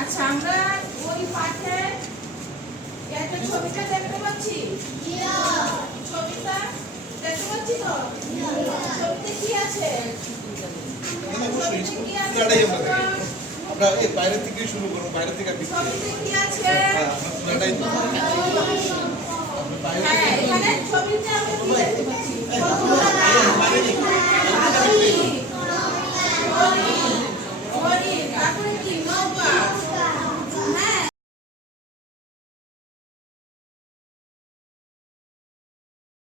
আচ্ছা আমরা ওই পাঠে একটা ছবিটা দেখতে পাচ্ছি? ছবিটা দেখতে পাচ্ছি তো? ছবিতে কি আছে? পুরাটাই আমরা দেখি। আমরা এই বাইরে থেকে শুরু করব বাইরে থেকে বিক্রি হ্যাঁ আমরা পুরাটাই